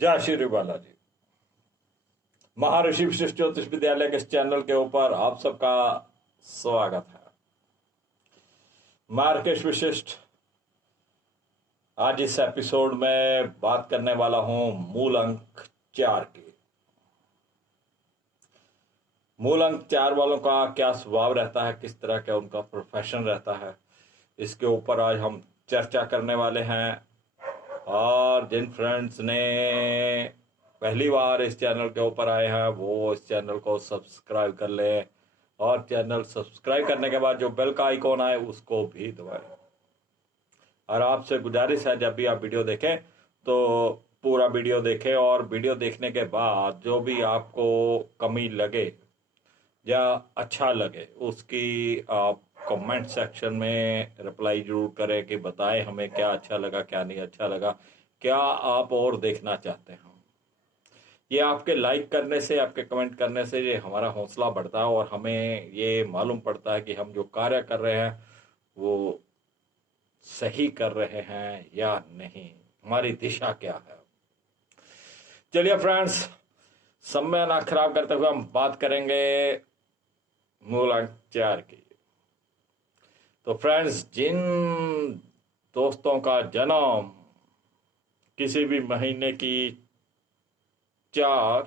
जय श्री बालाजी। महर्षि वशिष्ठ ज्योतिष विद्यालय के इस चैनल के ऊपर आप सबका स्वागत है। महर्षि वशिष्ठ आज इस एपिसोड में बात करने वाला हूं मूल अंक 4 की। मूल अंक 4 वालों का क्या स्वभाव रहता है, किस तरह का उनका प्रोफेशन रहता है, इसके ऊपर आज हम चर्चा करने वाले हैं। और जिन फ्रेंड्स ने पहली बार इस चैनल के ऊपर आए हैं वो इस चैनल को सब्सक्राइब कर ले, और चैनल सब्सक्राइब करने के बाद जो बेल का आइकॉन आए उसको भी दबाएं। और आपसे गुजारिश है, जब भी आप वीडियो देखें तो पूरा वीडियो देखें, और वीडियो देखने के बाद जो भी आपको कमी लगे या अच्छा लगे उसकी आप कमेंट सेक्शन में रिप्लाई जरूर करें कि बताएं हमें क्या अच्छा लगा, क्या नहीं अच्छा लगा, क्या आप और देखना चाहते हैं। ये आपके लाइक करने से, आपके कमेंट करने से ये हमारा हौसला बढ़ता है और हमें ये मालूम पड़ता है कि हम जो कार्य कर रहे हैं वो सही कर रहे हैं या नहीं, हमारी दिशा क्या है। चलिए फ्रेंड्स, समय ना खराब करते हुए हम बात करेंगे मूल अंक 4 की। तो फ्रेंड्स, जिन दोस्तों का जन्म किसी भी महीने की 4,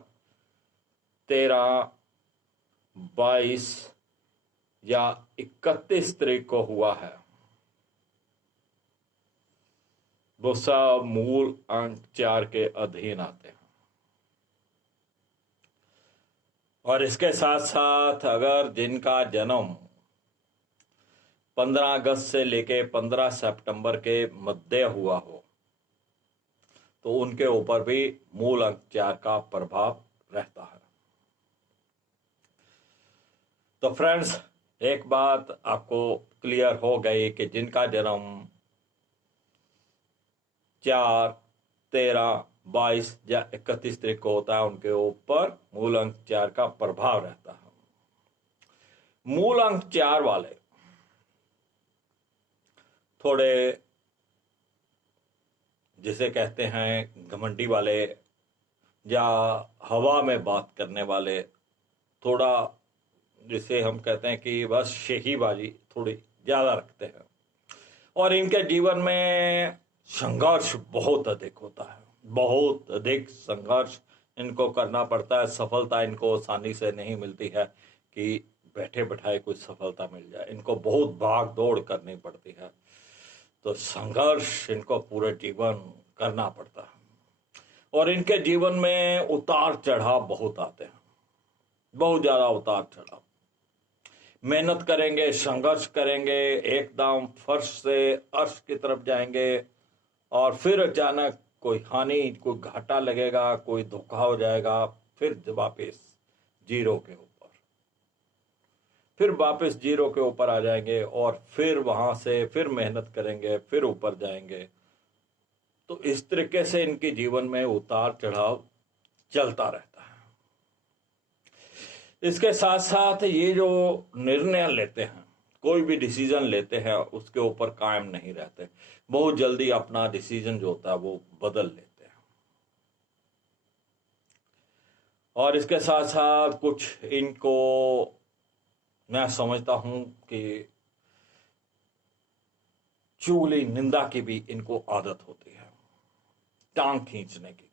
13, 22 या 31 तारीख को हुआ है वो सब मूल अंक 4 के अधीन आते हैं। और इसके साथ साथ अगर जिनका जन्म 15 अगस्त से लेके 15 सितंबर के मध्य हुआ हो तो उनके ऊपर भी मूल अंक 4 का प्रभाव रहता है। तो फ्रेंड्स, एक बात आपको क्लियर हो गई कि जिनका जन्म 4, 13, 22 या 31 तारीख को होता है उनके ऊपर मूल अंक 4 का प्रभाव रहता है। मूल अंक 4 वाले थोड़े, जिसे कहते हैं घमंडी वाले या हवा में बात करने वाले, थोड़ा जिसे हम कहते हैं कि बस शेखीबाजी थोड़ी ज्यादा रखते हैं, और इनके जीवन में संघर्ष बहुत अधिक होता है। बहुत अधिक संघर्ष इनको करना पड़ता है। सफलता इनको आसानी से नहीं मिलती है कि बैठे बैठाए कोई सफलता मिल जाए। इनको बहुत भाग दौड़ करनी पड़ती है। तो संघर्ष इनको पूरे जीवन करना पड़ता है, और इनके जीवन में उतार चढ़ाव बहुत आते हैं, बहुत ज्यादा उतार चढ़ाव। मेहनत करेंगे, संघर्ष करेंगे, एकदम फर्श से अर्श की तरफ जाएंगे, और फिर अचानक कोई हानि, कोई घाटा लगेगा, कोई धोखा हो जाएगा, फिर वापस जीरो के ऊपर, फिर वापस जीरो के ऊपर आ जाएंगे, और फिर वहां से फिर मेहनत करेंगे, फिर ऊपर जाएंगे। तो इस तरीके से इनके जीवन में उतार चढ़ाव चलता रहता है। इसके साथ साथ ये जो निर्णय लेते हैं, कोई भी डिसीजन लेते हैं, उसके ऊपर कायम नहीं रहते। बहुत जल्दी अपना डिसीजन जो होता है वो बदल लेते हैं। और इसके साथ साथ कुछ इनको मैं समझता हूं कि चुगली निंदा की भी इनको आदत होती है, टांग खींचने की।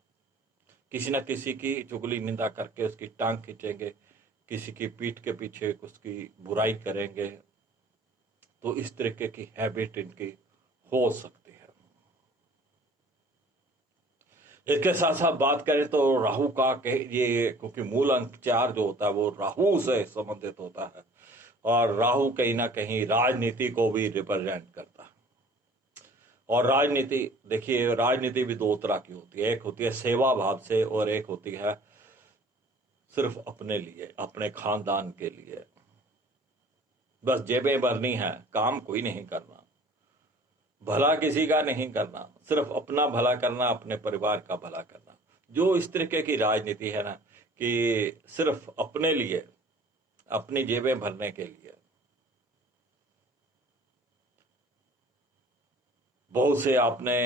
किसी न किसी की चुगली निंदा करके उसकी टांग खींचेंगे, किसी की पीठ के पीछे उसकी बुराई करेंगे। तो इस तरीके की हैबिट इनकी हो सकती है। इसके साथ साथ बात करें तो राहु का ये, क्योंकि मूल अंक 4 जो होता है वो राहु से संबंधित होता है, और राहु कहीं ना कहीं राजनीति को भी रिप्रेजेंट करता है। और राजनीति, देखिए राजनीति भी दो तरह की होती है। एक होती है सेवा भाव से, और एक होती है सिर्फ अपने लिए, अपने खानदान के लिए। बस जेबें भरनी है, काम कोई नहीं करना, भला किसी का नहीं करना, सिर्फ अपना भला करना, अपने परिवार का भला करना। जो इस तरीके की राजनीति है ना, कि सिर्फ अपने लिए, अपनी जेबें भरने के लिए, बहुत से आपने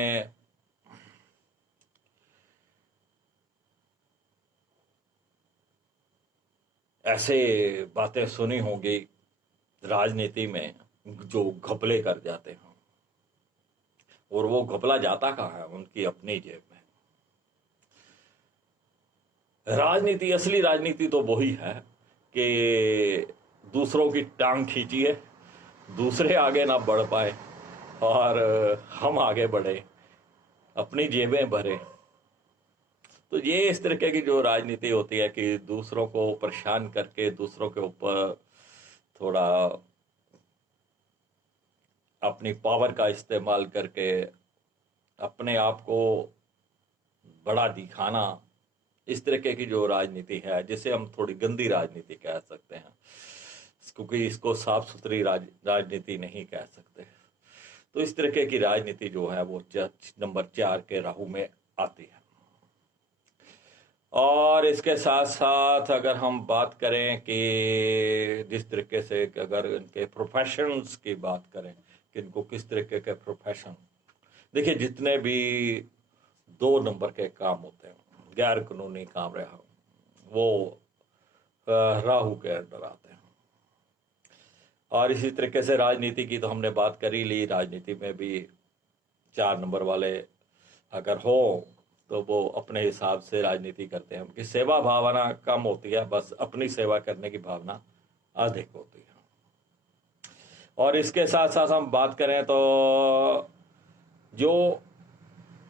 ऐसे बातें सुनी होंगी राजनीति में जो घपले कर जाते हैं, और वो घपला जाता कहाँ है? उनकी अपनी जेब में। राजनीति, असली राजनीति तो वही है कि दूसरों की टांग खींचिए, दूसरे आगे ना बढ़ पाए और हम आगे बढ़े, अपनी जेबें भरे। तो ये इस तरीके की जो राजनीति होती है कि दूसरों को परेशान करके, दूसरों के ऊपर थोड़ा अपनी पावर का इस्तेमाल करके अपने आप को बड़ा दिखाना, इस तरीके की जो राजनीति है, जिसे हम थोड़ी गंदी राजनीति कह सकते हैं, क्योंकि इसको साफ सुथरी राजनीति नहीं कह सकते। तो इस तरीके की राजनीति जो है वो नंबर 4 के राहु में आती है। और इसके साथ साथ अगर हम बात करें कि जिस तरीके से, अगर इनके प्रोफेशंस की बात करें कि इनको किस तरीके के प्रोफेशन, देखिए जितने भी 2 नंबर के काम होते हैं, गैर कानूनी काम रहा, वो राहु के अंडर आते हैं। और इसी तरीके से राजनीति की तो हमने बात कर ही ली। राजनीति में भी 4 नंबर वाले अगर हो तो वो अपने हिसाब से राजनीति करते हैं, उनकी सेवा भावना कम होती है, बस अपनी सेवा करने की भावना अधिक होती है। और इसके साथ साथ हम बात करें तो जो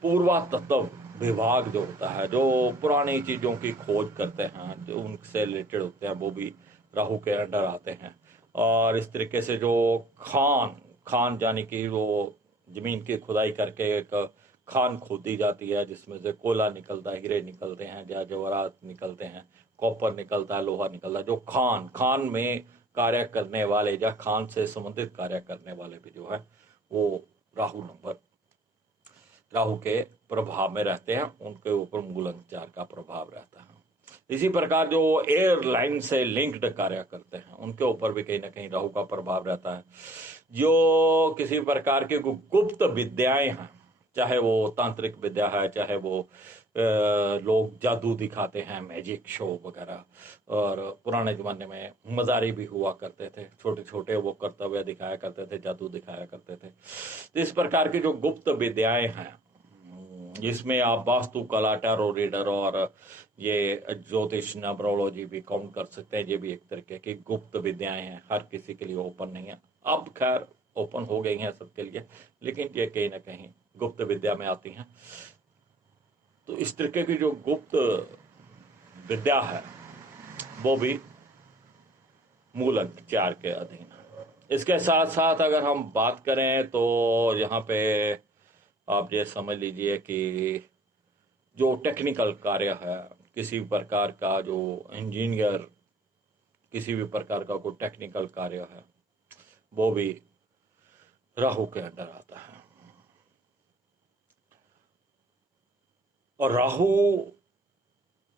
पुरातत्व विभाग जो होता है, जो पुरानी चीज़ों की खोज करते हैं, जो उनसे रिलेटेड होते हैं, वो भी राहु के अंडर आते हैं। और इस तरीके से जो खान यानी कि वो जमीन की खुदाई करके एक खान खोदी जाती है, जिसमें से कोयला निकलता है, हीरे निकलते हैं, या जवाहरात निकलते हैं, कॉपर निकलता है, लोहा निकलता है। जो खान में कार्य करने वाले या खान से संबंधित कार्य करने वाले भी जो है वो राहु के प्रभाव में रहते हैं, उनके ऊपर मूल अंक 4 का प्रभाव रहता है। इसी प्रकार जो एयरलाइन से लिंक्ड कार्य करते हैं, उनके ऊपर भी कहीं ना कहीं राहु का प्रभाव रहता है। जो किसी प्रकार की गुप्त विद्याएं हैं, चाहे वो तांत्रिक विद्या है, चाहे वो लोग जादू दिखाते हैं, मैजिक शो वगैरह, और पुराने जमाने में मजारी भी हुआ करते थे, छोटे छोटे वो कर्तव्य दिखाया करते थे, जादू दिखाया करते थे। तो इस प्रकार की जो गुप्त विद्याएं हैं, जिसमें आप वास्तु, कला, टैरो रीडर और ये ज्योतिष, न्यूमरोलॉजी भी काउंट कर सकते हैं, ये भी एक तरीके की गुप्त विद्याएं हैं, हर किसी के लिए ओपन नहीं है। अब खैर ओपन हो गई हैं सबके लिए, लेकिन ये कहीं ना कहीं गुप्त विद्या में आती हैं। तो इस तरीके की जो गुप्त विद्या है वो भी मूल अंक 4 के अधीन है। इसके साथ साथ अगर हम बात करें तो यहाँ पे आप ये समझ लीजिए कि जो टेक्निकल कार्य है, किसी भी प्रकार का जो इंजीनियर, किसी भी प्रकार का कोई टेक्निकल कार्य है, वो भी राहु के अंदर आता है। और राहु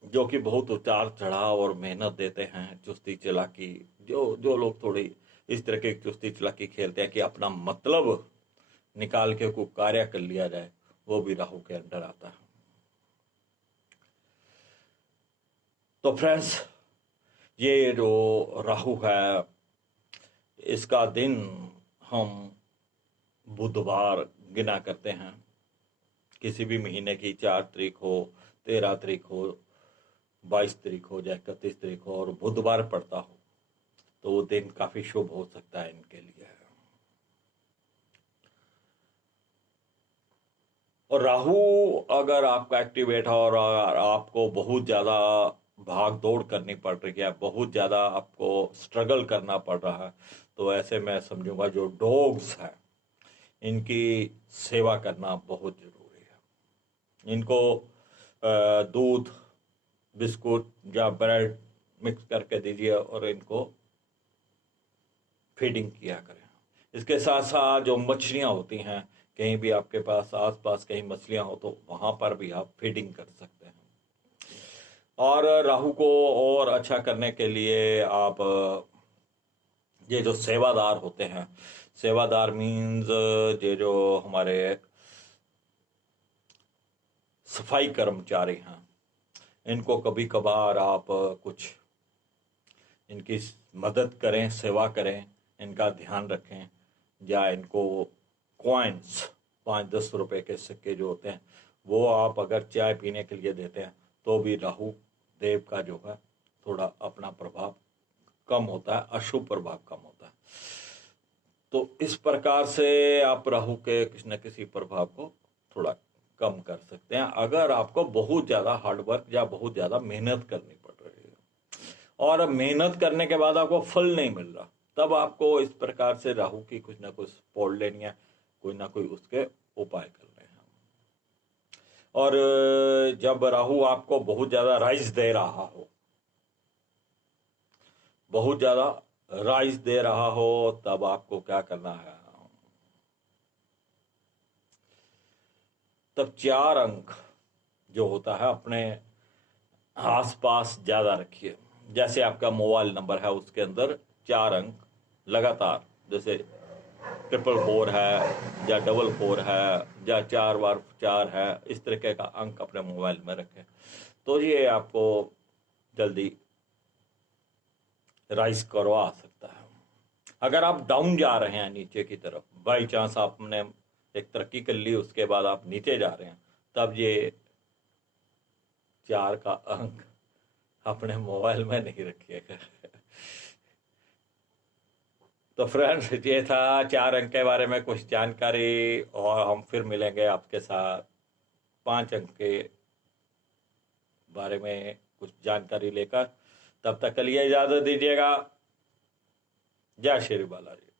जो कि बहुत उतार चढ़ाव और मेहनत देते हैं, चुस्ती चालाकी, जो लोग थोड़ी इस तरह के चुस्ती चालाकी खेलते हैं कि अपना मतलब निकाल के कोई कार्य कर लिया जाए, वो भी राहु के अंदर आता है। तो फ्रेंड्स, ये जो राहु है, इसका दिन हम बुधवार गिना करते हैं। किसी भी महीने की 4 तारीख हो, 13 तारीख हो, 22 तारीख हो या 31 तारीख हो, और बुधवार पड़ता हो, तो वो दिन काफी शुभ हो सकता है इनके लिए। और राहु अगर आपका एक्टिवेट है और आपको बहुत ज्यादा भाग दौड़ करनी पड़ रही है, बहुत ज्यादा आपको स्ट्रगल करना पड़ रहा है, तो ऐसे में समझूंगा जो डॉग्स हैं, इनकी सेवा करना बहुत जरूरी है। इनको दूध, बिस्कुट या ब्रेड मिक्स करके दीजिए और इनको फीडिंग किया करें। इसके साथ साथ जो मछलियां होती हैं, कहीं भी आपके पास आसपास कहीं मछलियां हो तो वहां पर भी आप फीडिंग कर सकते हैं। और राहु को और अच्छा करने के लिए आप ये जो सेवादार होते हैं, सेवादार मीन्स ये जो हमारे सफाई कर्मचारी हैं, इनको कभी कभार आप कुछ इनकी मदद करें, सेवा करें, इनका ध्यान रखें, या इनको कॉइन्स 5-10 रुपए के सिक्के जो होते हैं वो आप अगर चाय पीने के लिए देते हैं तो भी राहु देव का जो है थोड़ा अपना प्रभाव कम होता है, अशुभ प्रभाव कम होता है। तो इस प्रकार से आप राहु के किसी न किसी प्रभाव को थोड़ा कम कर सकते हैं अगर आपको बहुत ज़्यादा हार्डवर्क या बहुत ज़्यादा मेहनत करनी पड़ रही है और मेहनत करने के बाद आपको फल नहीं मिल रहा, तब आपको इस प्रकार से राहु की कुछ ना कुछ पौड़ लेनी है, कोई ना कोई उसके उपाय करने हैं। और जब राहु आपको बहुत ज़्यादा राइज दे रहा हो, बहुत ज़्यादा राइज दे रहा हो, तब आपको क्या करना है, तब 4 अंक जो होता है अपने आसपास ज़्यादा रखिए। जैसे आपका मोबाइल नंबर है उसके अंदर 4 अंक लगातार, जैसे 444 है या 44 है या 4 बार 4 है, इस तरीके का अंक अपने मोबाइल में रखें तो ये आपको जल्दी राइज करवा सकता है। अगर आप डाउन जा रहे हैं नीचे की तरफ, बाई चांस आपने एक तरक्की कर ली उसके बाद आप नीचे जा रहे हैं, तब ये 4 का अंक अपने मोबाइल में नहीं रखिएगा। तो फ्रेंड्स ये था 4 अंक के बारे में कुछ जानकारी, और हम फिर मिलेंगे आपके साथ 5 अंक के बारे में कुछ जानकारी लेकर। तब तक के लिए इजाजत दीजिएगा। जय श्री बालाजी।